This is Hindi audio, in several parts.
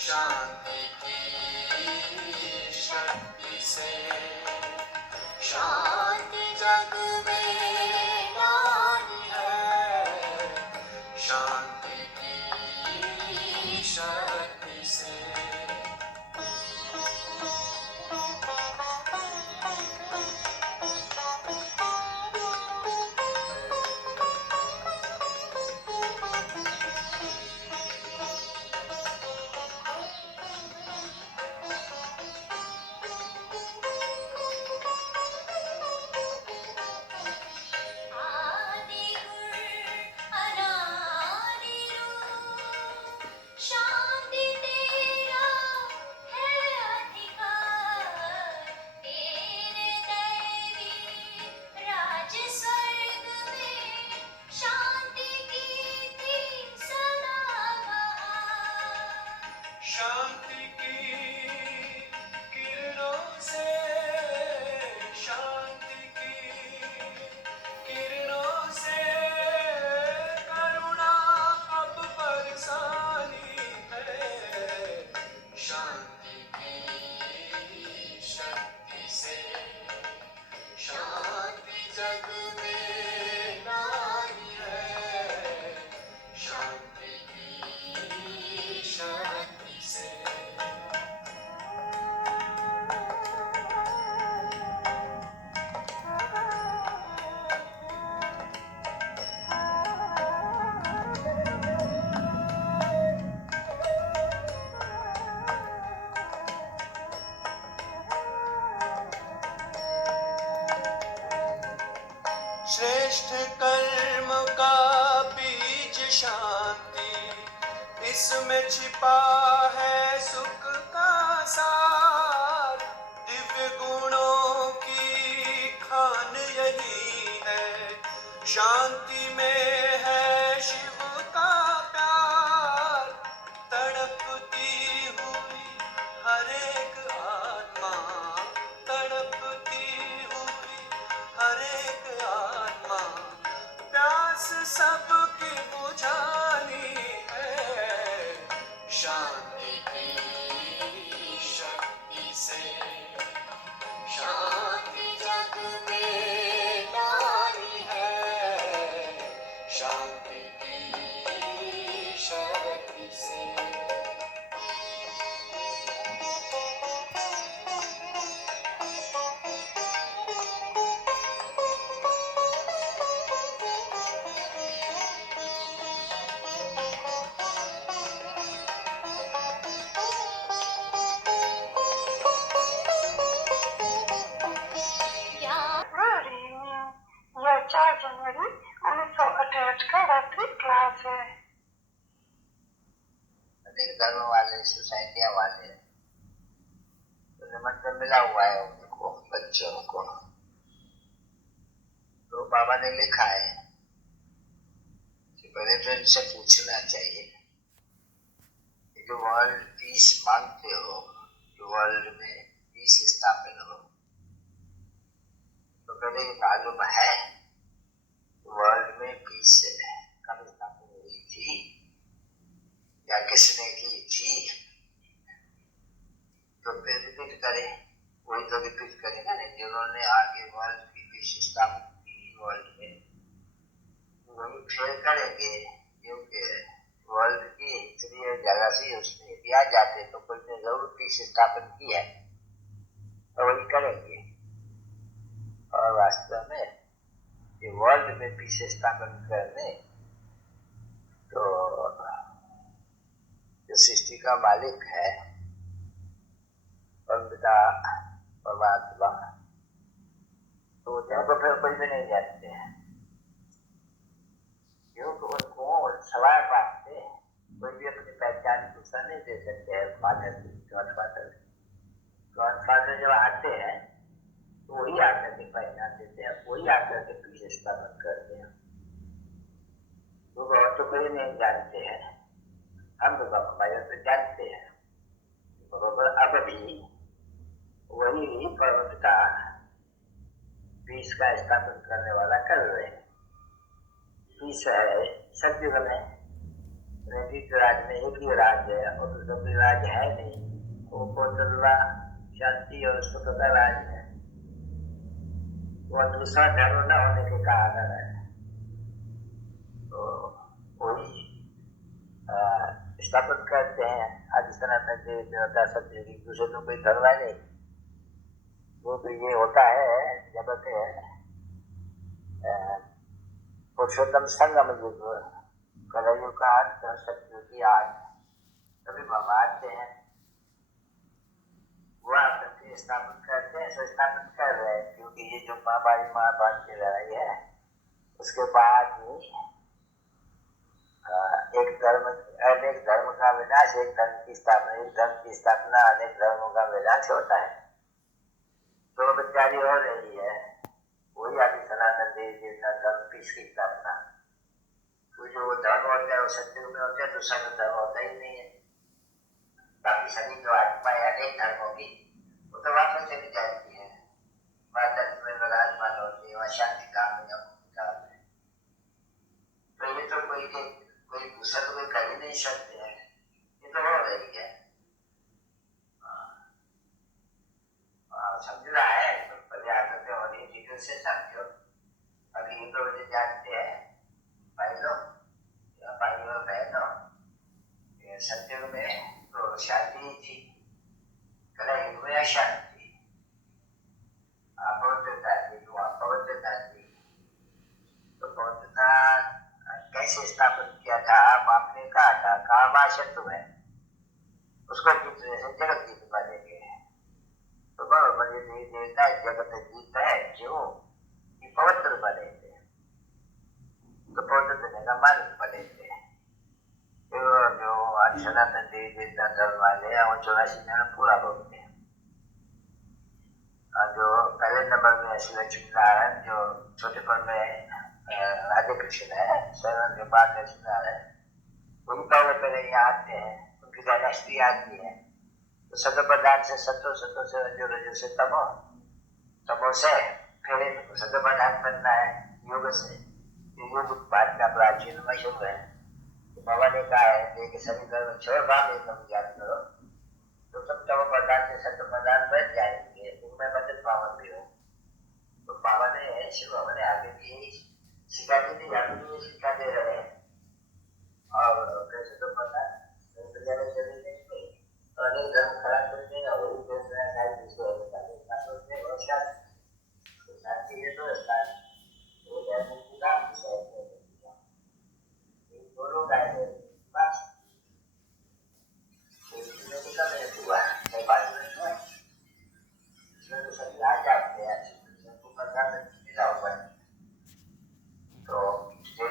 शांति की शक्ति से शांति जग में लानी है, शांति की शक्ति से। शांति की किरणों से, शांति की किरणों से करुणा अब बरसानी है, शांति की शक्ति से शांति जग में लानी है, शांति की शक्ति से। श्रेष्ठ कर्म का बीज शांति, इसमें छिपा है सुख का सार, दिव्य गुणों की खान यही है, शांति में है शिव का प्यार, तड़पती हुई हर एक आत्मा, तड़पती हुई हर एक आत्मा, प्यास सबकी बुझानी है, शांति की शक्ति से शांति जग में लानी है, शांति की शक्ति से। यह 4 जनवरी 1968 का रात्रि क्लास है। अधिक धर्म वाले सोसाइटियां वाले तो निमंत्रण मिला हुआ है उनको, बच्चों को। तो बाबा ने लिखा है कि पहले तो इनसे पूछना चाहिए कि जो वर्ल्ड पीस मांगते हो, जो वर्ल्ड में पीस स्थापित हो, तो पहले मालूम है वर्ल्ड में पीस कब स्थापित हुई थी या किसने की थी? तो फिर रिपीट करे, वही तो रिपीट करेगा ना जिन्होंने आगे वर्ल्ड की पीस स्थापित की वर्ल्ड में, वही फिर करेंगे, क्योंकि वर्ल्ड की हिस्ट्री जगह से उसमें दिया जाते तो कोई ने जरूर पीस स्थापित की है, तो वही करेंगे। और वास्तव में ये वर्ल्ड में पीस स्थापन करने तो जो सृष्टि का मालिक है परमपिता परमात्मा, तो उनको फिर कोई भी नहीं जानते हैं, क्योंकि उनको सवाल पाते कोई भी अपनी पहचान दूसरा नहीं दे सकते हैं। गॉडफादर जब आते हैं तो वही आकर के पहचान देते हैं, वही आकर के पीछे स्थापन करते हैं, तो और तो कोई नहीं जानते हैं, हम तो बाबा तो जानते हैं बरोबर। अब भी वही परमपिता पीस का स्थापन करने वाला कर रहे हैं। पीस है सब जगह में, नैतिक राज में एक ही राज है और दूसरा कोई राज है नहीं, वो कोतलवा शांति और स्वतंत्रता राज है। वह दूसरा धर्म न होने के कारण है। तो वही स्थापित करते हैं आदि सनातन देवी देवता सत्य की, दूसरे तो कोई धर्म है नहीं। वो तो ये होता है जगत है पुरुषोत्तम संगम युग, कलयुग का अर्थ सत्य की आग, तभी बाबा आते हैं, वो आपत्ति स्थापित करते हैं। सो स्थापित कर रहे हैं क्योंकि ये जो महाभारत की लड़ाई है उसके बाद ही एक धर्म अनेक धर्म का विनाश, एक धर्म की स्थापना, एक धर्म की स्थापना अनेक धर्मों का विनाश होता है। तो विचारी हो रही है वही आदि सनातन देवी देवता धर्म की स्थापना। तो जो धर्म होता है वो सत्य में होता है, दूसरा धर्म होता ही नहीं है। बाकी सभी जो आत्मा है अनेक धर्मों की वो तो वापस चली जाती है, भारत में विराजमान होती है, वहाँ शांति काम में। तो ये तो कोई दूसरा तो कोई कर ही नहीं सकते हैं, ये तो हो रही है। समझ रहा है तो पर्याप्त होनी डिटेल से समझो। अभी ये तो मुझे जानते हैं भाई लोग या भाई और बहनों, सत्य में तो शांति थी, कलयुग में अशांति, अपवित्रता थी, तो अपवित्रता थी। तो पवित्रता कैसे स्थापित किया था? आपने कहा था कामाशत्व है, उसको जीतने से जगत जीत बनेंगे। तो बराबर ये देवी देवता जगत जीतता है क्यों? कि पवित्र बनेंगे, तो पवित्र देने का मालिक बनेंगे। जो आज सनातन देवी देवता धर्म वाले हैं वो 84 जन पूरा भोगते हैं। जो पहले नंबर में श्री लक्ष्मीनारायण, जो छोटे पर में राधे कृष्ण है, शरण के बाद लक्ष्मीनारायण, वही पहले यहाँ आते हैं, उनकी डायनेस्टी आती है। तो सतो प्रधान से सतो, सतो से रजो, रजो से तमो, तमो से फिर सतो प्रधान बनना है योग से। योग बात का प्राचीन मशहूर है। तो बाबा ने कहा है कि सभी धर्म छोड़ भाव एकदम ज्ञान करो तो तुम तमो प्रधान से सतो प्रधान बन जाएंगे, तुमने बचत पावन भी हो। तो बाबा ने शिव बाबा ने आगे भी सिखाते थे, आगे भी सिखाते रहे। और कैसे तो पता चले नहीं, अनेक धर्म खराब करते हैं, वही दूसरा है जिसको शांति है तो वो धर्म पूरा दोनों का है बस। हुआ है बात में तो सभी आ जाते हैं, सबको पता नहीं। तो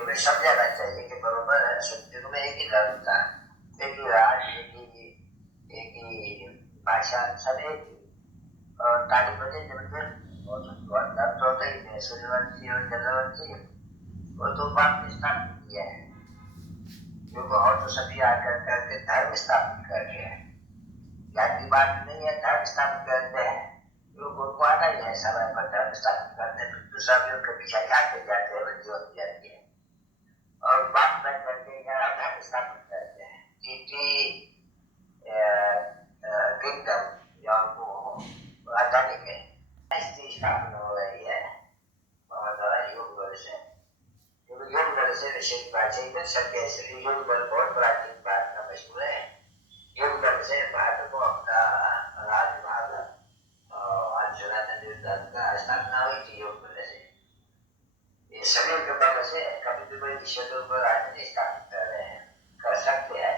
में समझाना चाहिए कि बरोबर है, सत्युग में एक ही धर्म था, एक ही राज, एक ही भाषा, सब एक ही। और ताली बजे जब और धर्म तो होता ही है, सूर्यवंशी और चंद्रवंशी, वो तो बात स्थापित किया है, क्योंकि और तो सभी आकर करके धर्म स्थापित कर रहे हैं। ज्ञान की बात नहीं है, धर्म स्थापित करते हैं, लोगों को आना ही है समय पर धर्म स्थापित करते हैं, दूसरा भी उनके पीछे जाते जाते हैं, वृद्धि होती जाती है। और बात कर करके यहाँ धर्म स्थापित करते हैं कि किंगडम या उनको राजधानी में ऐसी स्थापना हो रही है और द्वारा योग बल से। योग बल से विशेष प्राचीन सत्य श्री योग बल बहुत प्राचीन भारत का मशहूर है। योग बल से भारत को अपना राजभाग और सनातन धर्म का स्थापना हुई थी योग बल से। ये सभी के बल से कभी भी कोई विषयों पर राजनीति स्थापित कर रहे हैं, कर सकते हैं।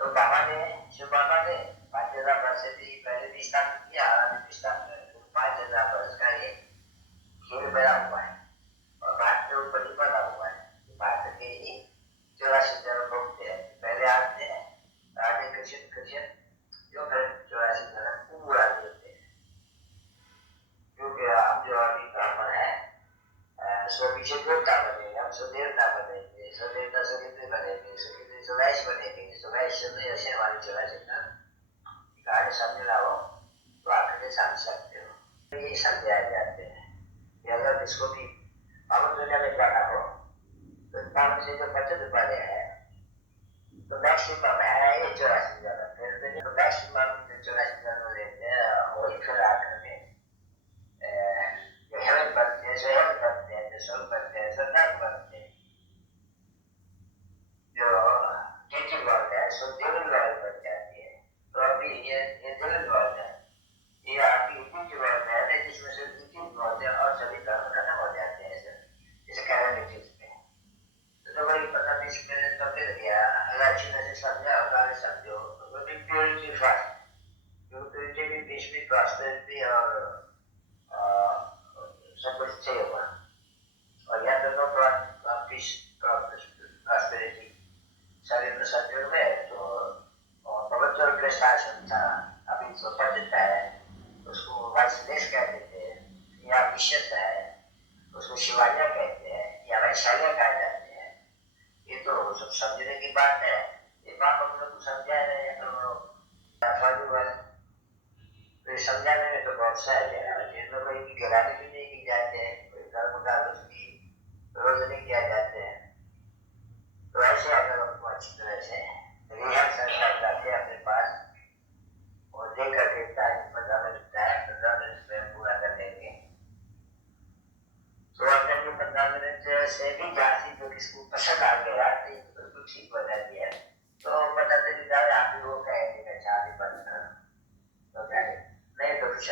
तो बाबा ने, शिव बाबा ने 5000 वर्ष से भी पहले भी स्थापित किया, अभी भी स्थापित 5000 वर्ष का ये खेल बना हुआ है और भारत के ऊपर ही बना हुआ है। भारत के ही 84 धर्म भोगते हैं। पहले आते हैं राधे कृष्ण जो फिर 84 धर्म पूरा देते हैं, क्योंकि हम जो अभी ब्राह्मण है उसको पीछे देवता बनेगा, हम देवता बनेंगे, देवता से बनेंगे, सुवैश बनेंगे, सुवैश ऐसे हमारी 84 धर्म समझ रहा हो तो आखिर समझ सकते हो। ये समझाए जाते हैं कि अगर इसको भी पावन दुनिया में जाना हो तो पावन से जो बचत बने हैं तो मैक्सिमम है ये 84 जन्म, फिर तो मैक्सिमम 84 जन्म लेते हैं, वही फिर आकर के जो हेवन बनते हैं सो हेवन बनते हैं, जो स्वर्ग बनते हैं सो नर्क बनते हैं, जो टीचिंग वर्ल्ड है सो दिव्य वर्ल्ड बन जाती है। तो अभी ये दिव्य वर्ल्ड है, ये आपकी टीचिंग वर्ल्ड है जिसमें से टीचिंग वर्ल्ड है और सभी धर्म खत्म हो जाते हैं इसे कैलेमिटीज में। तो वही 15-20 मिनट तो फिर गया, अगर अच्छी तरह से समझा होगा समझो तो भी प्योरिटी फर्स्ट, प्योरिटी भी बीच में प्रॉस्पेरिटी और सब कुछ चाहिए होगा, और यहाँ दोनों पीस प्रॉस्पेरिटी शरीर में सत्युग में तो पवित्र के शासन था, अभी तो पतित है उसको वाइसलेस कहते थे, या विशेष है उसको शिवालिया कहते हैं या वैशालिया कहा जाते हैं। ये तो सब समझने की बात है, ये बात हम लोग को समझा रहे हैं तो समझाने में तो बहुत सहज है, जिनमें कोई गिरानी भी नहीं की जाते हैं, कोई धर्म का उसकी रोज नहीं किया जाते हैं। तो ऐसे अगर उनको अच्छी तरह से रिहर्सल करते अपने पास और दे करके टाइम 15 मिनट है, 15 मिनट में पूरा कर लेंगे तो अगर जो 15 मिनट से भी जाती जो किसको पसंद आ गया तो बिल्कुल ठीक बता दिया तो पता चल जाए आप ही वो कहेंगे शादी बंद कर तो कहे नहीं तो कुछ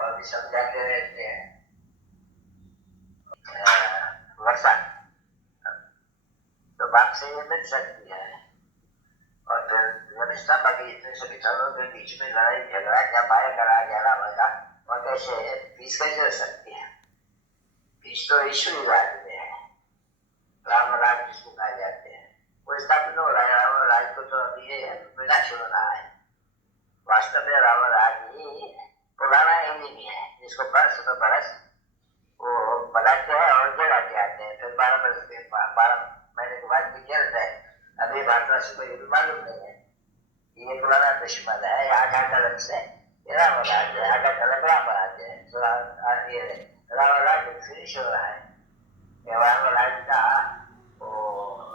और भी समझाते रहते हैं। वर्षा तो बात से ये मिल सकती है और फिर घनिष्ठता बाकी इतने सभी धर्मों के बीच में लड़ाई झगड़ा क्या बाया करा ग्यारह बजा और कैसे पीस कैसे हो सकती है। पीस तो ईश्वरी राज्य में है, राम राज्य जिसको कहा जाते हैं वो स्थापित हो रहा है। रावण राज्य को तो अभी ये विनाश हो रहा है, वास्तव में रावण राज्य ही पुराना ही है जिसको बरस में बरस वो बनाते हैं और जलाते आते हैं, फिर 12 महीने के बाद भी जल रहे। अभी भारतवासी को ये भी मालूम नहीं है ये पुराना दुश्मन है, आधा कलम से राम राज्य है, आधा कलम राम राज्य है, तो राम राज्य फिनिश हो रहा है। राम राज्य का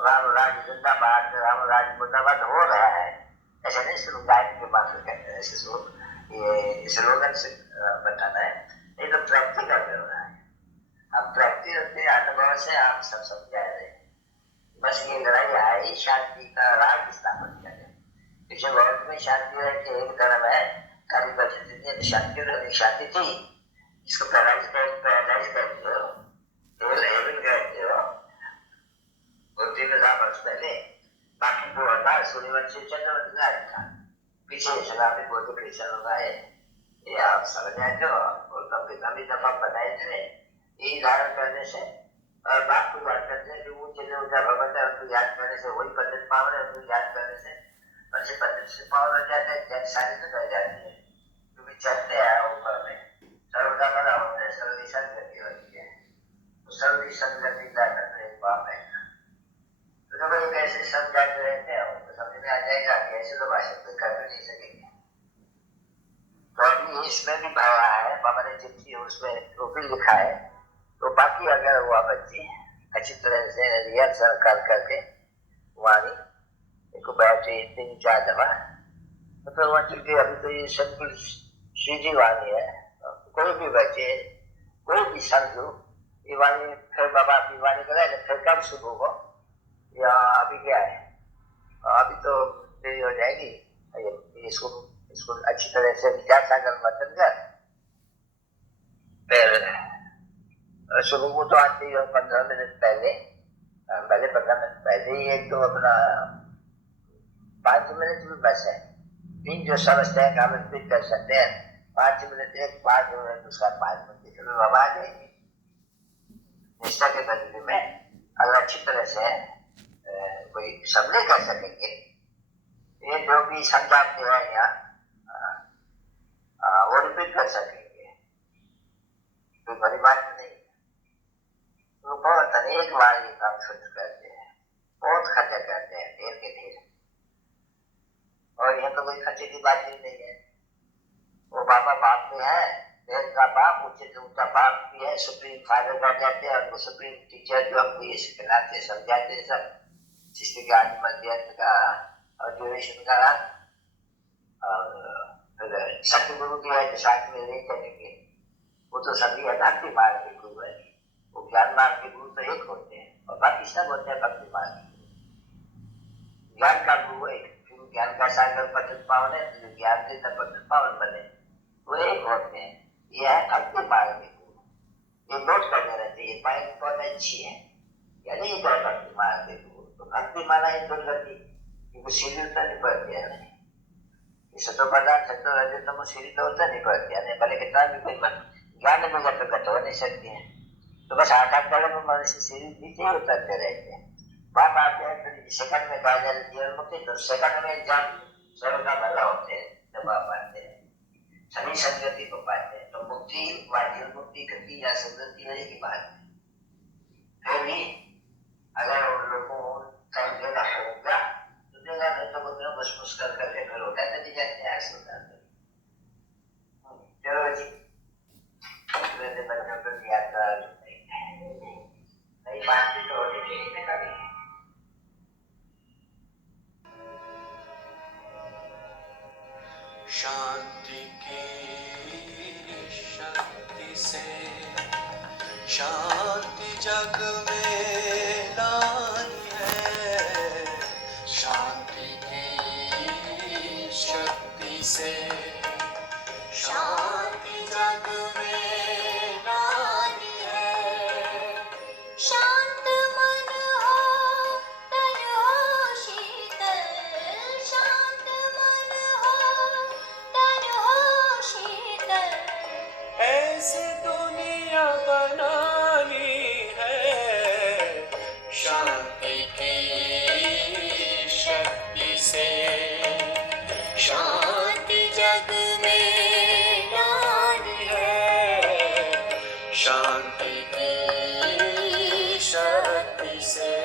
राम राज्य जिंदाबाद, राम राज्य मुर्दाबाद हो रहा है, ऐसा नहीं सिर्फ गायन के बात कहते हैं, ऐसे ये स्लोगन से बताना है, नहीं तो प्राप्ति का हो रहा है। हम प्राप्ति होते अनुभव से आप सब समझा रहे हैं, बस ये लड़ाई आई शांति का राग स्थापन किया जाए। पिछले वर्ष में शांति है कि एक धर्म है काली परिस्थिति शांति थी जिसको पैरालाइज करते हो कहते हो 3,000 वर्ष पहले, बाकी वो था सूर्यवंशी चंद्रवंशी राज्य था, पीछे शराबी बौद्ध क्रिश्चन लोग आए, ये आप समझ आए जो कभी दफा बताए थे ये धारण करने से और बात को बात करते हैं कि वो चीजें उनका भगवत है उनको याद करने से वही पद्धति पावन है, उनको याद करने से अच्छे पद्धति से पावन हो जाता है, जब सारी तो रह जाती है क्योंकि चलते हैं ऊपर में सर्वदा बना होता है, सर्वदी संगति होती है, तो सर्वदी संगति जाकर एक बाप है तो जब ये कैसे समझाते रहते हैं उनको समझ में आ जाएगा कि ऐसे तो भाषा कोई कर भी नहीं सकेंगे। तो अभी इसमें भी भावा है बाबा ने चिट्ठी उसमें वो भी लिखा है, तो बाकी अगर हुआ बच्चे अच्छी तरह से रिहर्सल कर करके वाणी एक बैठे 3-4 दफा तो फिर वहाँ चूंकि अभी तो ये संकुल सीधी वाणी है, कोई भी बच्चे कोई भी समझो ये वाणी फिर बाबा अपनी वाणी कराए फिर कब शुभ होगा या अभी क्या है, अभी तो देरी हो जाएगी। इसको अच्छी तरह से विचार सागर मतन कर फिर शुरू को तो आते ही 15 मिनट पहले 15 मिनट पहले ही एक तो अपना 5 मिनट भी बस है, 3 जो समझते हैं काम स्पीड कर सकते हैं, 5 मिनट एक 5 मिनट उसका 5 मिनट की बाबा आ जाएगी। निष्ठा के बदले में अगर अच्छी तरह से कोई समझे कर सकेंगे ये जो भी समझाते हैं यहाँ वो रिपीट कर सकेंगे, कोई बड़ी बात नहीं। तो बहुत अनेक बार ये काम शुरू करते हैं, बहुत खर्चा करते हैं ढेर के ढेर, और यह तो कोई खर्चे की बात ही नहीं है। वो बाबा बाप में है, देश का बाप ऊंचे से ऊंचा बाप भी है, सुप्रीम फादर का कहते हैं, और वो सुप्रीम टीचर जो हमको ये सिखलाते समझाते सब शिष्य के आज मध्यान्ह का और ड्यूरेशन का और सत्य गुरु की है साथ में ले चलेंगे। वो तो सभी अनात्म मार्ग के गुरु है, वो ज्ञान मार्ग के गुरु तो एक होते हैं और बाकी सब होते हैं भक्ति मार्ग के गुरु। ज्ञान का गुरु एक, क्योंकि ज्ञान का सागर पतित पावन है, तो ज्ञान से तब पतित पावन बने वो एक होते हैं। यह है भक्ति मार्ग के गुरु, ये नोट कर देना चाहिए, पॉइंट बहुत अच्छी है। यानी ये क्या भक्ति मार्ग के गुरु, तो भक्ति माना है दुर्गति, क्योंकि सीढ़ी उतर नहीं पड़ती है नहीं, सतो पदार्थ सतो रजतम सीढ़ी तो उतर नहीं पड़ती है, भले कितना भी कोई ज्ञान में जब तक हो नहीं सकती है, तो बस 8 कदम में मनुष्य सीढ़ी नीचे ही उतरते रहते हैं। बात आते हैं तो सेकंड में कहा जाए जीवन मुक्ति, तो सेकंड में जब सर्व का भला होते हैं तब आप पाते हैं, सभी संगति को पाते हैं, तो मुक्ति जीवन मुक्ति गति या संगति नहीं की बात है। फिर भी अगर उन लोगों को टाइम देना होगा तो देगा, नहीं तो वो बस मुस्कुरा करके फिर होता है नहीं जाते हैं ऐसे होता है। चलो जी मेरे बच्चों को यात्रा नई बात भी तो होनी चाहिए कभी। शांति की शक्ति से शांति जग में लानी है, शांति की शक्ति से शांति जग में लानी है। शांत मन हो तन हो शीतल, शांत मन हो तन हो शीतल, ऐसी दुनिया बनानी है, शांति की शक्ति से शांति जग में लानी है, शांति की शक्ति से।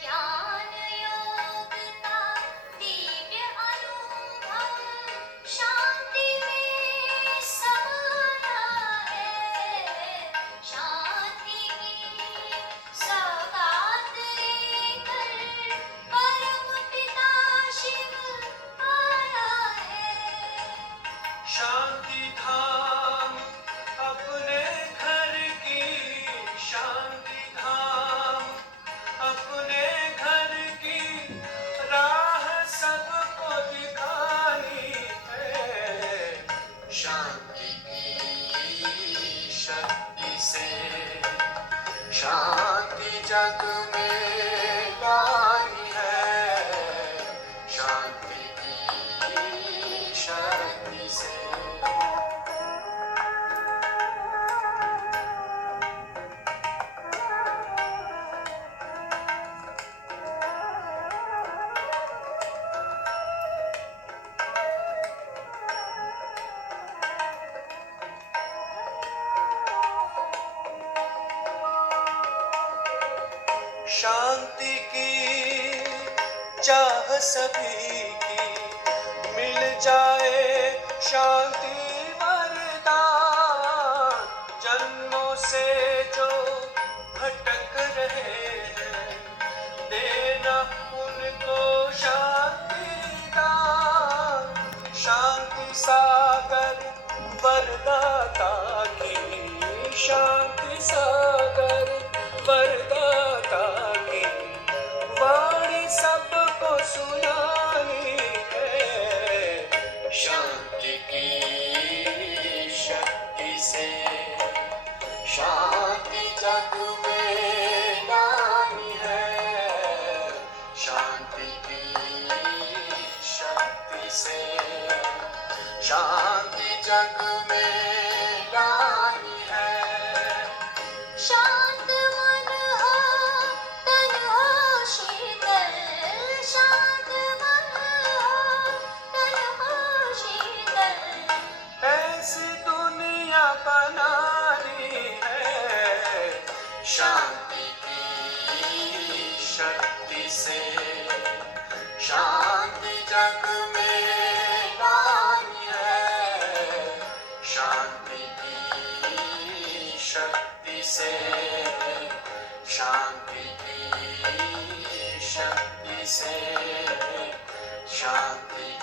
ज्ञान योग का दिव्य अनुभव शांति में समाया है, शांति की सौगात लेकर परम पिता शिव आया है। शांति धाम अपने घर की, शांति धाम अपने घर की राह सबको दिखानी है, शांति की शक्ति से शांति जग में लानी है, शांति की शक्ति से। शांति की चाह सभी की, मिल जाए शांति वरदान, जन्मों से जो भटक रहे हैं देना उनको शांति दान, शांति सागर वरदाता की, शांति सागर वरदाता की वाणी सबको सुनानी है, शांति की जग में नानी है, शांति की शक्ति से, शांति की शक्ति से, शांति